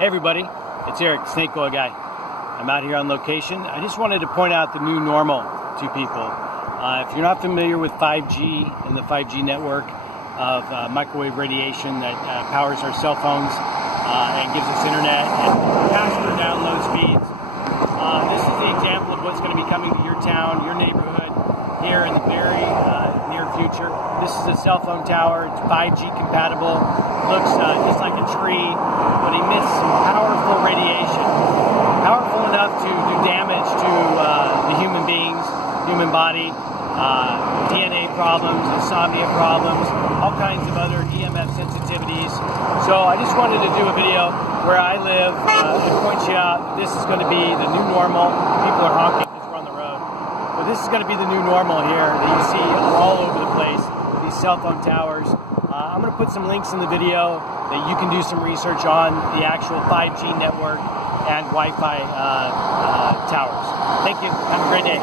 Hey everybody, it's Eric, Snake Oil Guy. I'm out here on location. I just wanted to point out the new normal to people. If you're not familiar with 5G and the 5G network of microwave radiation that powers our cell phones and gives us internet and faster download speeds, this is the example of what's going to be coming to your town, your neighborhood, here in the very near future. This is a cell phone tower. It's 5G compatible. Looks just like a tree, but emits some powerful radiation. Powerful enough to do damage to the human beings, human body, DNA problems, insomnia problems, all kinds of other EMF sensitivities. So I just wanted to do a video where I live and point you out that this is going to be the new normal. People are honking because we're on the road. But this is going to be the new normal here that you see all over the place, these cell phone towers. I'm going to put some links in the video that you can do some research on the actual 5G network and Wi-Fi towers. Thank you. Have a great day.